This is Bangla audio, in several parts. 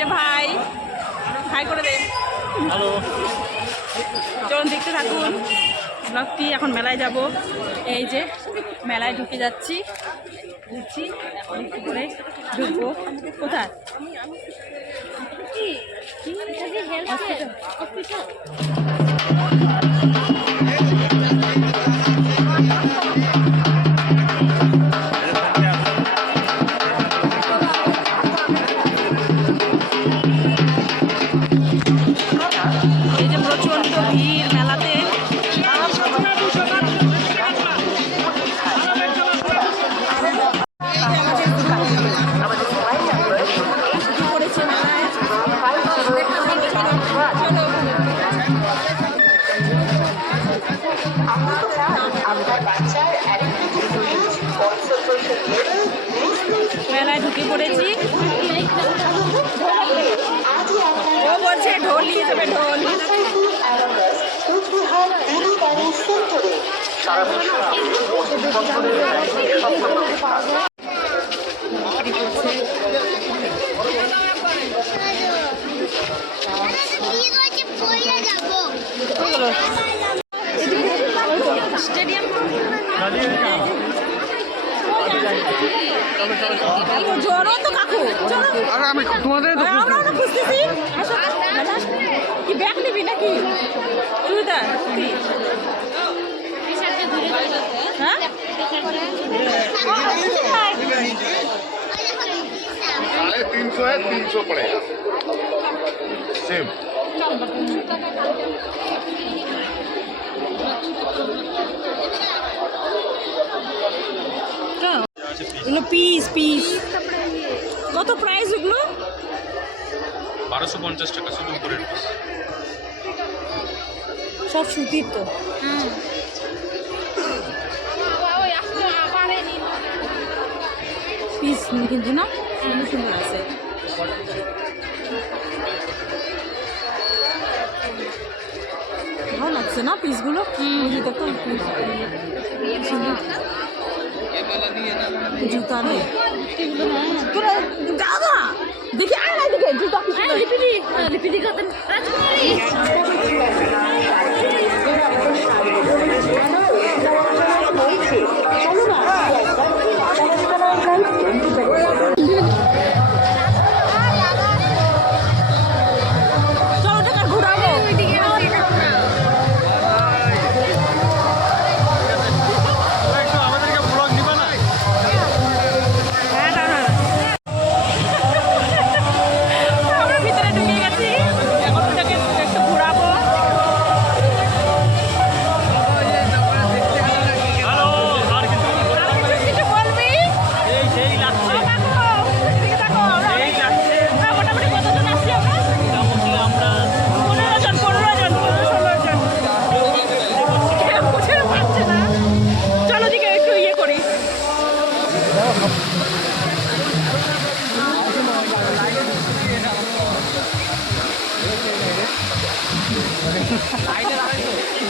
যে ভাই হাই করে দে। হ্যালো, চলুন দেখতে থাকুন ব্লগটি। এখন মেলায় যাব, এই যে মেলায় ঢুকে যাচ্ছি, বুঝছি এখন একটু করে ঢুকবো। কোথায়? এই যে প্রচণ্ড ভিড় মেলাতে। পড়েছে মেলায়। মেলায় ঢুকে পড়েছি। ও বলছে ঢোল নিয়ে যাবে, ঢোল। স্টেডিয়াম জোরও তো কাকু, আমি তোমাদের আমরা খুঁজতেছি। কি ব্যাগ নিবি নাকি চুড়িদার? হ্যাঁ 350 है, 300 पड़ेगा सेम। এগুলো পিস পিস কত প্রাইস এগুলো? 1250 টাকা শুধু উপরের পিস। সব সুতির তো। পিস কিন্তু না সুন্দর সুন্দর আছে। ভালো লাগছে না পিসগুলো? জুতা নেই দাদা, দেখি জুতা লিপিদি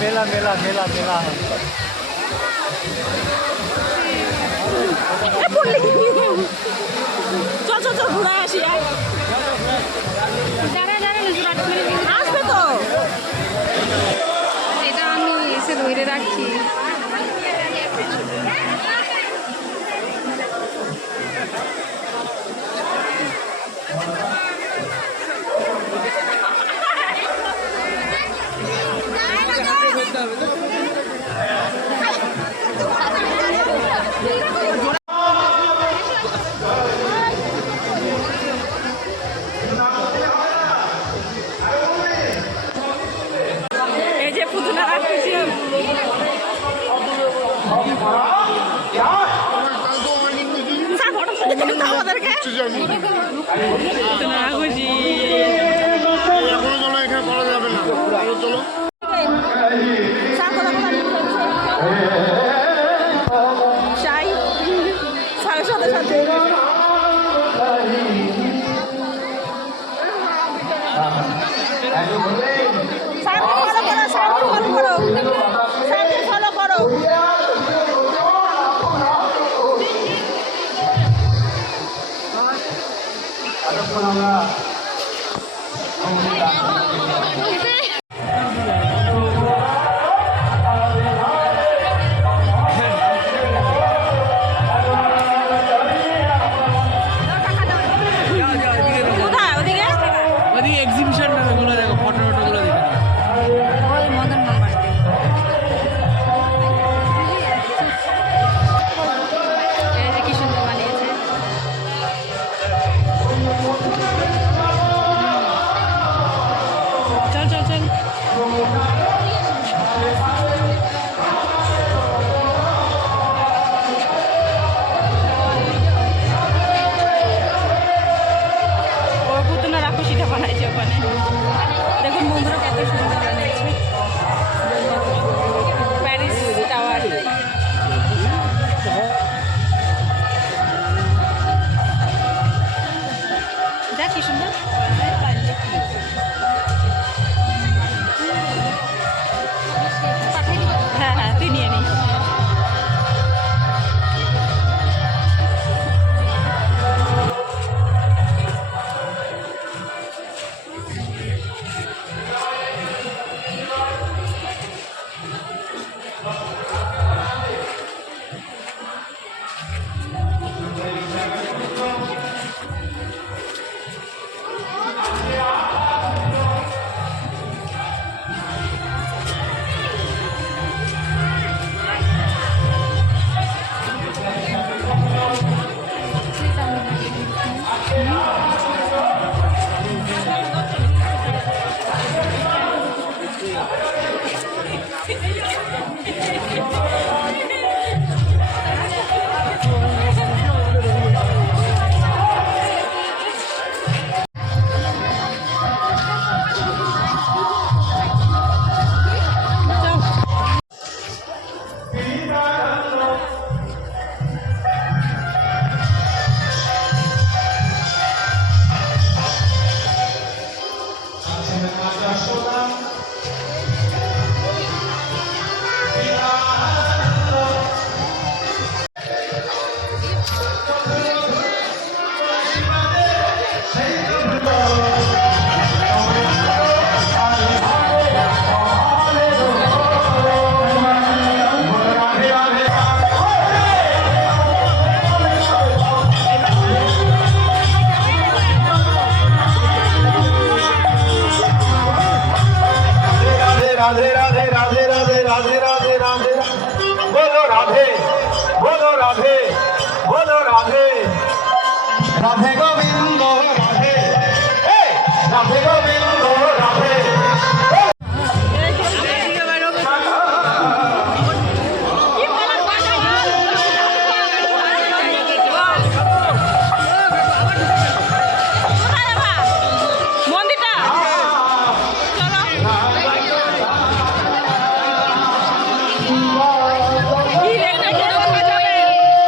मेला मेला मेला मेला है। চল চল চল ঘুরে আসি। আসবে তো, এটা আমি এসে ধরে রাখছি। এই যে পুতুলা রাখতেছি। আমাদেরকে খুশি চাই সাড়ে সাথে সাথে ফলো করো। আমরা কোথায় ওদিকে? ওদিকে এক্সিবিশন গুলো দেখো, ফটো গুলো দেখো। ওই মদন নাম্বারতে এই যে কি সুন্দর বানিয়েছে। চল চল চল। ও পুতুনা রাক্ষসীটা বানাইছে ওখানে। দেখুন বন্ধুরা কত সুন্দর বানিয়েছে। Paris tower. দেখ কি সুন্দর। হ্যাঁ হ্যাঁ তুই নিয়ে নিস। राधे राधे राधे राधे राधे राधे राधे बोलो राधे बोलो राधे बोलो राधे राधे गोविंद राधे राधे गोविंद राधे মন্দিরটা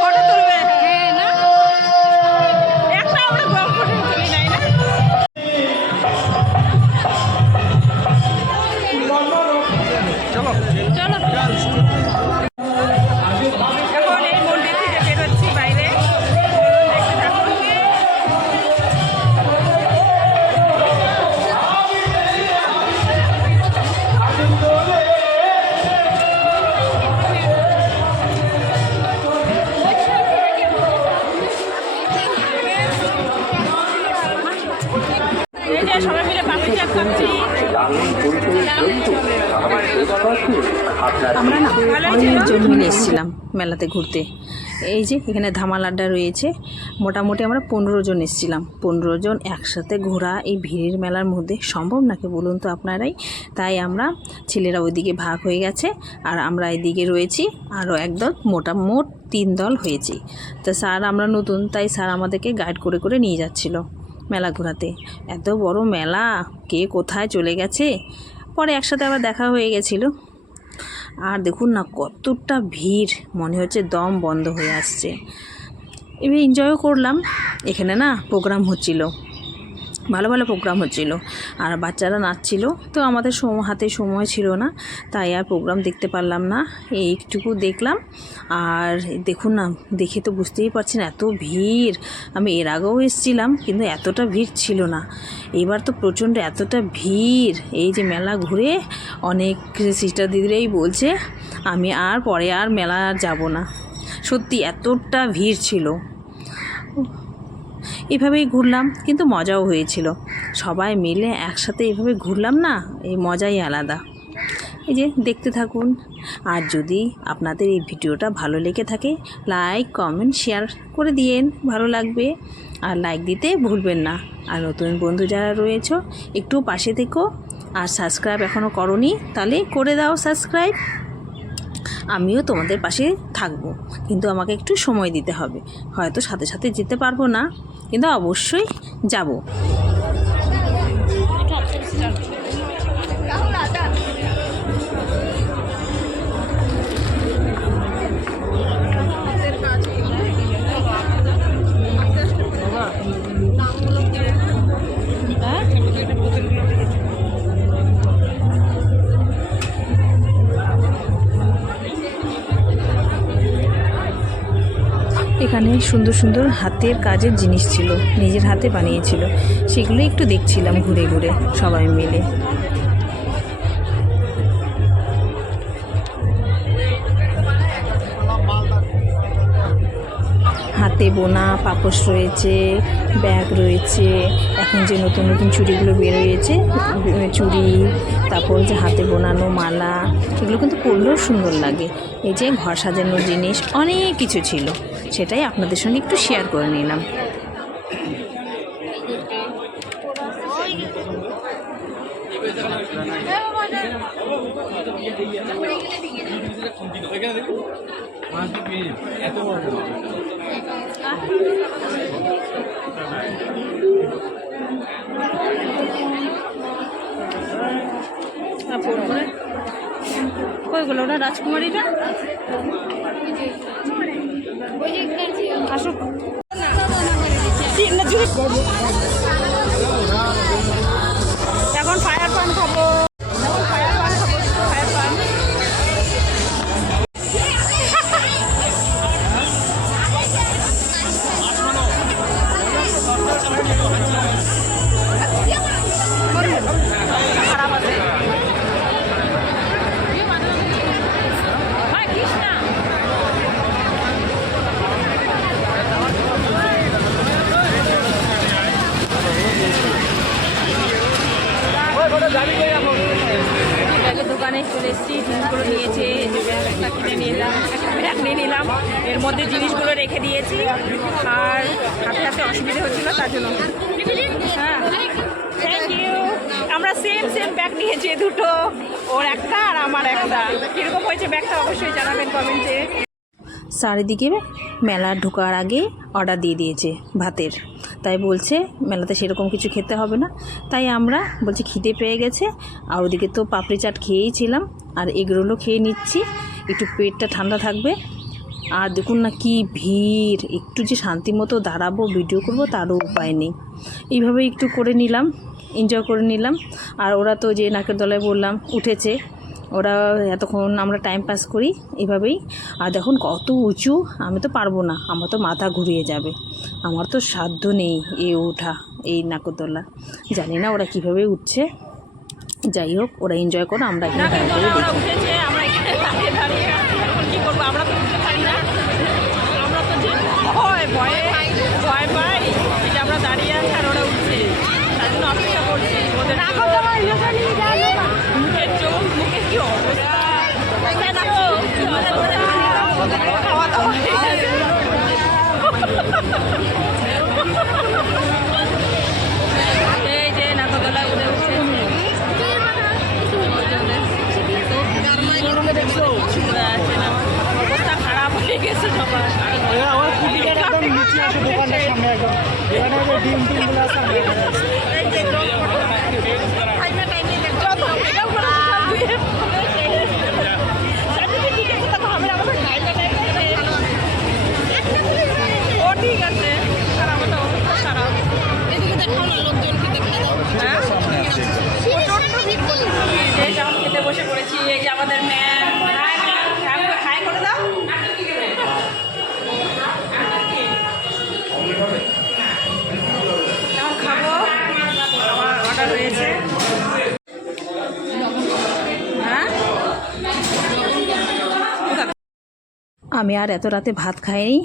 ফটো তুলবে। হ্যাঁ না একটা আমরা গ্রুপ ফটো তুলি নাই না। চলো এখন এই মন্দির থেকে বেরোচ্ছি বাইরে। দেখতে থাকুন। এই যে সবাই মিলে পাপড়ি চাট খাচ্ছি। আমরা না অনেকজন মিলে এসেছিলাম মেলাতে ঘুরতে। এই যে এখানে ধামাল আড্ডা রয়েছে, মোটামুটি আমরা 15 জন এসেছিলাম। 15 জন একসাথে ঘোরা এই ভিড়ের মেলার মধ্যে সম্ভব নাকি বলুন তো আপনারাই। তাই আমরা ছেলেরা ওইদিকে ভাগ হয়ে গেছে আর আমরা এদিকে রয়েছি, আরও একদল মোট 3 দল হয়েছি। তো স্যার আমরা নতুন, তাই স্যার আমাদেরকে গাইড করে করে নিয়ে যাচ্ছিল মেলা ঘোরাতে। এত বড় মেলা, কে কোথায় চলে গেছে। পরে একসাথে আবার দেখা হয়ে গেছিলো। আর দেখুন না কতটা ভিড়, মনে হচ্ছে দম বন্ধ হয়ে আসছে। এবার এনজয়ও করলাম। এখানে না প্রোগ্রাম হচ্ছিল, ভালো ভালো প্রোগ্রাম হচ্ছিল আর বাচ্চারা নাচছিল। তো আমাদের হাতে সময় ছিল না, তাই আর প্রোগ্রাম দেখতে পারলাম না, এইটুকু দেখলাম। আর দেখুন না, দেখে তো বুঝতেই পারছেন এত ভিড়। আমি এর আগেও এসেছিলাম কিন্তু এতটা ভিড় ছিল না, এবার তো প্রচণ্ড এতটা ভিড়। এই যে মেলা ঘুরে অনেক সিস্টার দিদিরাই বলছে আমি আর পরে আর মেলা যাব না, সত্যি এতটা ভিড় ছিল। এভাবেই ঘুরলাম, কিন্তু মজাও হয়েছিল। সবাই মিলে একসাথে এভাবে ঘুরলাম না, এই মজাই আলাদা। এই যে দেখতে থাকুন। আর যদি আপনাদের এই ভিডিওটা ভালো লেগে থাকে, লাইক কমেন্ট শেয়ার করে দিয়েন, ভালো লাগবে। আর লাইক দিতে ভুলবেন না। আর নতুন বন্ধু যারা রয়েছে একটু পাশে থেকো। আর সাবস্ক্রাইব এখনও করোনি, তাহলে করে দাও সাবস্ক্রাইব। আমিও তোমাদের পাশে থাকবো, কিন্তু আমাকে একটু সময় দিতে হবে। হয়তো সাথে সাথে যেতে পারবো না, কিন্তু অবশ্যই যাব। এখানে সুন্দর সুন্দর হাতের কাজের জিনিস ছিল, নিজের হাতে বানিয়েছিল, সেগুলো একটু দেখছিলাম ঘুরে ঘুরে সবাই মিলে। হাতে বোনা পাপোশ রয়েছে, ব্যাগ রয়েছে, এখন যে নতুন নতুন চুড়িগুলো বেরোয়েছে, চুড়ি, তারপর যে হাতে বোনানো মালা, এগুলো কিন্তু পরলেও সুন্দর লাগে। এই যে ঘর সাজানোর জিনিস অনেক কিছু ছিল, সেটাই আপনাদের সঙ্গে একটু শেয়ার করে নিলাম। ওইগুলো ওটা রাজকুমারীটা আসুক। এখন ফায়ার পান খাবো, ফায়ার পান খাবো, ফায়ার পান। খারাপ আছে দোকানে চলে এসেছি, জিনিসগুলো নিয়েছে, একটা কিনে নিলাম, একটা ব্যাগ নিয়ে নিলাম, এর মধ্যে জিনিসগুলো রেখে দিয়েছি। আর হাতে হাতে অসুবিধা হচ্ছিল তার জন্য। হ্যাঁ, থ্যাংক ইউ। আমরা সেম সেম ব্যাগ নিয়েছি, দুটো, ওর একটা আর আমার একটা। কীরকম হয়েছে ব্যাগটা অবশ্যই জানাবেন কমেন্টে। চারিদিকে মেলা ঢোকার আগে অর্ডার দিয়ে দিয়েছে ভাতের, তাই বলছে মেলাতে সেরকম কিছু খেতে হবে না। তাই আমরা বলছি খিদে পেয়ে গেছে, আর ওদিকে তো পাপড়ি চাট খেয়েইছিলাম, আর এগরোলও খেয়ে নিচ্ছি, একটু পেটটা ঠান্ডা থাকবে। আর দেখুন না কি ভিড়, একটু যে শান্তি মতো দাঁড়াবো ভিডিও করবো তারও উপায় নেই। এইভাবে একটু করে নিলাম, এনজয় করে নিলাম। আর ওরা তো যে নাকের দলায় বললাম উঠেছে, ওরা এতক্ষণ আমরা টাইম পাস করি এভাবেই। আর দেখুন কত উঁচু, আমি তো পারবো না, আমার তো মাথা ঘুরিয়ে যাবে, আমার তো সাধ্য নেই এই ওঠা, এই নাকরদোলা। জানি না ওরা কীভাবে উঠছে, যাই হোক ওরা এনজয় করো, আমরা এখানে উঠেছে, আমরা এখানে দাঁড়িয়ে দাঁড়িয়ে কী করবো, আমরা তো উঠতে পারি না, আমরা তো যে ভয় ভয় পাই যে আমরা দাঁড়িয়ে আছি আর ওরা উঠছে, তার জন্য অপেক্ষা করছি। ওদের মুখের চোখ, মুখের কি অবস্থা, খাওয়া দাওয়া এই যে নাকরদোলা উঠে উঠছে, অবস্থা খারাপ হয়ে গেছে সবার। ঠিক আছে, খারাপ, অবস্থা খারাপ। এদিকে দেখাও না লোকজন। আমি আর এত রাতে ভাত খাইনি,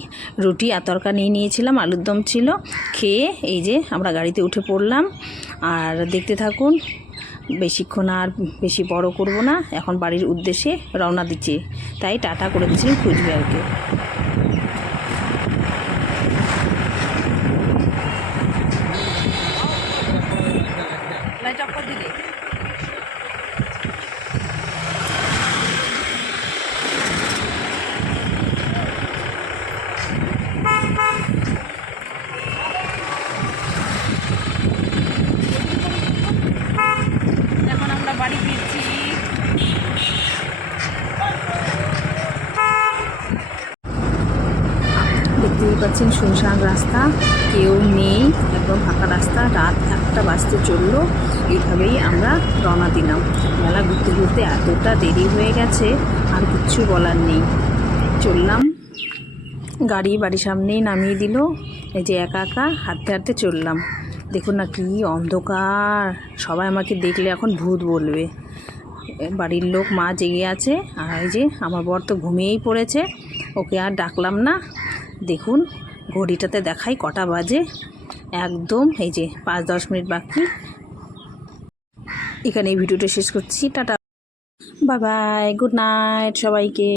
রুটি আর তরকা নিয়ে নিয়েছিলাম, আলুর দম ছিল, খেয়ে এই যে আমরা গাড়িতে উঠে পড়লাম। আর দেখতে থাকুন, বেশিক্ষণ আর বেশি বড় করব না, এখন বাড়ির উদ্দেশ্যে রওনা দিচ্ছি, তাই টাটা করে দিচ্ছিলাম কুচবিহারকে। এখন আমরা বাড়ি ফিরছি। দেখতেই পাচ্ছেন শুনশান রাস্তা, কেউ নেই, একদম ফাঁকা রাস্তা। রাত 1টা বাজতে চললো। এইভাবেই আমরা রওনা দিলাম। মেলা ঘুরতে ঘুরতে এতটা দেরি হয়ে গেছে, আর কিচ্ছু বলার নেই। চললাম, গাড়ি বাড়ির সামনেই নামিয়ে দিল। এই যে একা একা হাঁটতে হাঁটতে চললাম। দেখুন না কি অন্ধকার, সবাই আমাকে দেখলে এখন ভূত বলবে। বাড়ির লোক মা জেগে আছে, আর এই যে আমার বর তো ঘুমিয়েই পড়েছে, ওকে আর ডাকলাম না। দেখুন ঘড়িটাতে দেখাই কটা বাজে, একদম এই যে 5-10 মিনিট বাকি। এখানে এই ভিডিওটা শেষ করছি, tata, bye bye, good night সবাইকে।